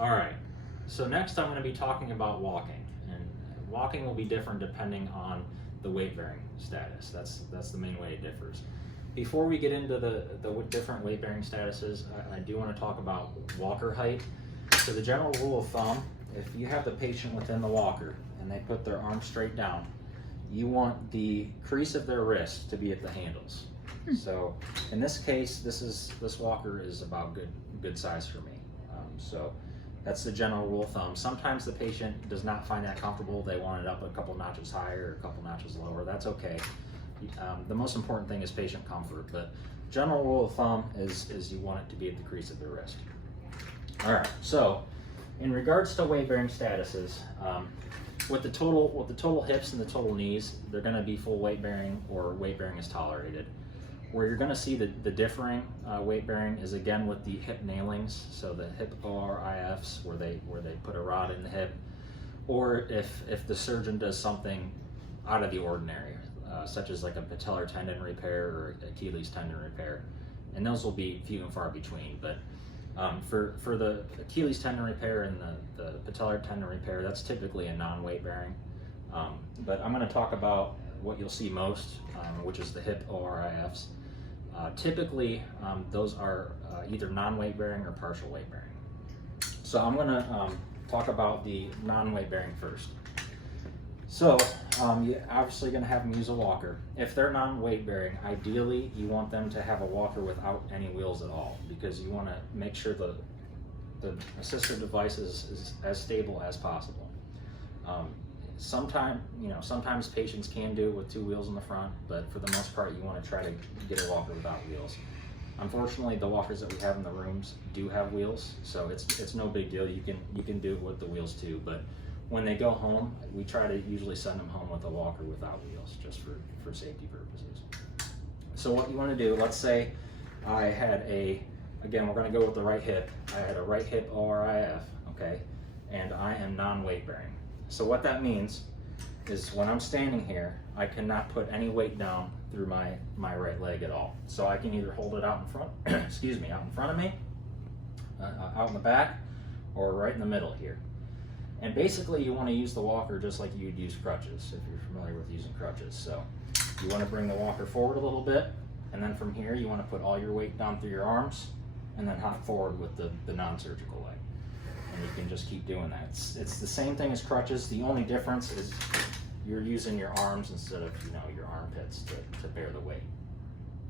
All right, so next I'm going to be talking about walking, and walking will be different depending on the weight bearing status. That's the main way it differs. Before we get into the different weight bearing statuses, I do want to talk about walker height. So the general rule of thumb, if you have the patient within the walker and they put their arm straight down, you want the crease of their wrist to be at the handles. So in this case, this walker is about good size for me. So that's the general rule of thumb. Sometimes the patient does not find that comfortable. They want it up a couple notches higher or a couple notches lower. That's okay. The most important thing is patient comfort, but general rule of thumb is you want it to be at the crease of the wrist. All right, so in regards to weight bearing statuses, with the total hips and the total knees, they're going to be full weight bearing or weight bearing is tolerated. Where you're going to see the differing weight bearing is again with the hip nailings, so the hip ORIFs where they put a rod in the hip, or if the surgeon does something out of the ordinary, such as like a patellar tendon repair or Achilles tendon repair, and those will be few and far between. But for the Achilles tendon repair and the patellar tendon repair, that's typically a non-weight bearing. But I'm going to talk about what you'll see most, which is the hip ORIFs. Typically, those are either non-weight bearing or partial weight bearing. So I'm going to talk about the non-weight bearing first. So you're obviously going to have them use a walker. If they're non-weight bearing, ideally you want them to have a walker without any wheels at all, because you want to make sure the assistive device is as stable as possible. Sometimes patients can do it with 2 wheels in the front, but for the most part you want to try to get a walker without wheels. Unfortunately, the walkers that we have in the rooms do have wheels, so it's no big deal. You can do it with the wheels too, but when they go home, we try to usually send them home with a walker without wheels, just for safety purposes. So what you want to do, let's say I had again, we're going to go with the right hip. I had a right hip ORIF, okay, and I am non-weight bearing. So what that means is when I'm standing here, I cannot put any weight down through my right leg at all. So I can either hold it out in front, excuse me, out in front of me, out in the back, or right in the middle here. And basically you want to use the walker just like you'd use crutches, if you're familiar with using crutches. So you want to bring the walker forward a little bit, and then from here you want to put all your weight down through your arms, and then hop forward with the non-surgical leg. And you can just keep doing that. It's the same thing as crutches. The only difference is you're using your arms instead of your armpits to bear the weight.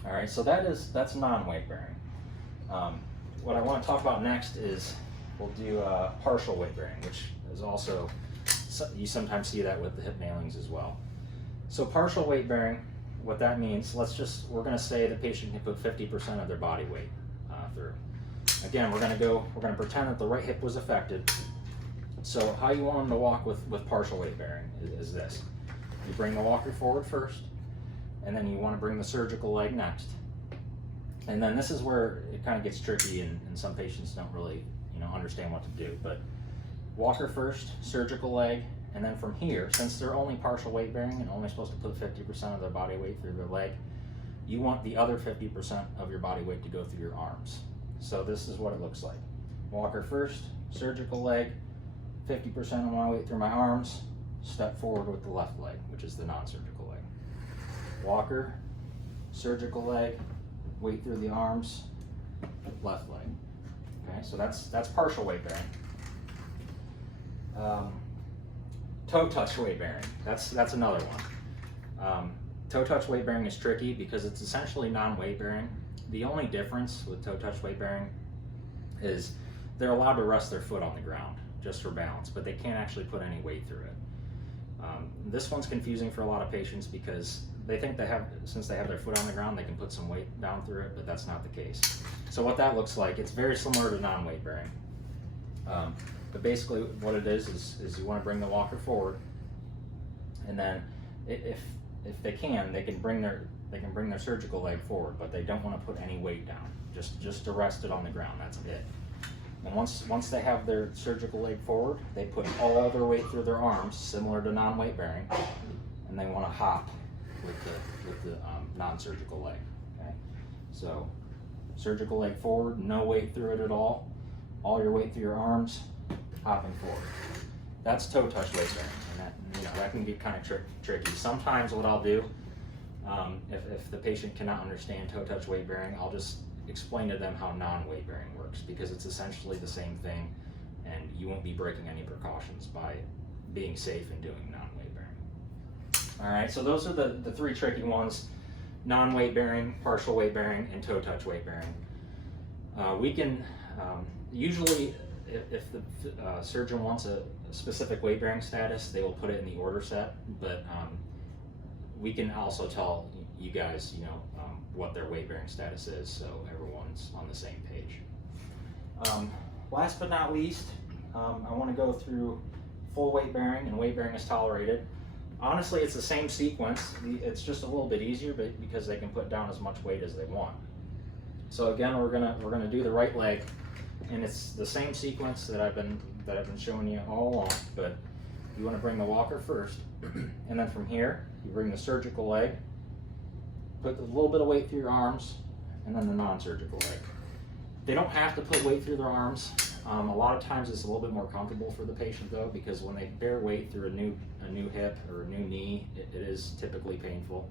All right, so that's non-weight bearing. What I want to talk about next is we'll do partial weight bearing, which is also, you sometimes see that with the hip nailings as well. So partial weight bearing, what that means, we're going to say the patient can put 50% of their body weight through. Again, we're going to pretend that the right hip was affected. So how you want them to walk with partial weight bearing is this. You bring the walker forward first, and then you want to bring the surgical leg next. And then this is where it kind of gets tricky, and some patients don't really understand what to do. But walker first, surgical leg, and then from here, since they're only partial weight bearing and only supposed to put 50% of their body weight through their leg, you want the other 50% of your body weight to go through your arms. So this is what it looks like. Walker first, surgical leg, 50% of my weight through my arms, step forward with the left leg, which is the non-surgical leg. Walker, surgical leg, weight through the arms, left leg. Okay, so that's partial weight bearing. Toe touch weight bearing, that's another one. Toe touch weight bearing is tricky because it's essentially non-weight bearing. The only difference with toe touch weight bearing is they're allowed to rest their foot on the ground just for balance, but they can't actually put any weight through it. This one's confusing for a lot of patients because they think since they have their foot on the ground, they can put some weight down through it, but that's not the case. So what that looks like, it's very similar to non-weight bearing. But basically what it is you want to bring the walker forward, and then if they can bring their surgical leg forward, but they don't want to put any weight down, just to rest it on the ground. That's it. And once they have their surgical leg forward, they put all their weight through their arms, similar to non-weight bearing, and they want to hop with the non-surgical leg. Okay, so surgical leg forward, no weight through it at all your weight through your arms, hopping forward. That's toe touch weight bearing, and that can get kind of tricky. Sometimes what I'll do, if the patient cannot understand toe touch weight bearing, I'll just explain to them how non-weight bearing works, because it's essentially the same thing, and you won't be breaking any precautions by being safe and doing non-weight bearing. All right, so those are the three tricky ones: non-weight bearing, partial weight bearing, and toe touch weight bearing. We can usually, if the surgeon wants a specific weight bearing status, they will put it in the order set, but we can also tell you guys, what their weight bearing status is, so everyone's on the same page. Last but not least, I want to go through full weight bearing and weight bearing is tolerated. Honestly, it's the same sequence. It's just a little bit easier, but because they can put down as much weight as they want. So again, we're gonna do the right leg, and it's the same sequence that I've been showing you all along. But you want to bring the walker first, and then from here you bring the surgical leg, put a little bit of weight through your arms, and then the non-surgical leg. They don't have to put weight through their arms. A lot of times it's a little bit more comfortable for the patient though, because when they bear weight through a new hip or a new knee, it is typically painful.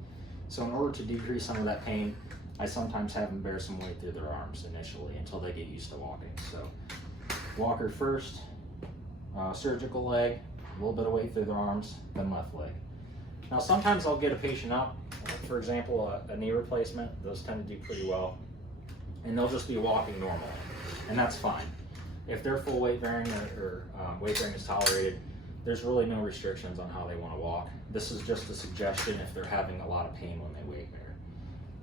So in order to decrease some of that pain, I sometimes have them bear some weight through their arms initially until they get used to walking. So walker first, surgical leg, a little bit of weight through their arms, then left leg. Now sometimes I'll get a patient up, for example, a knee replacement. Those tend to do pretty well, and they'll just be walking normally, and that's fine. If they're full weight bearing or weight bearing is tolerated, there's really no restrictions on how they want to walk. This is just a suggestion if they're having a lot of pain when they weight bear.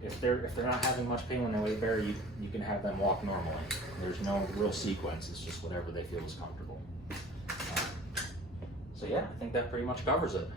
If they're not having much pain when they weight bear, you can have them walk normally. There's no real sequence. It's just whatever they feel is comfortable. So yeah, I think that pretty much covers it.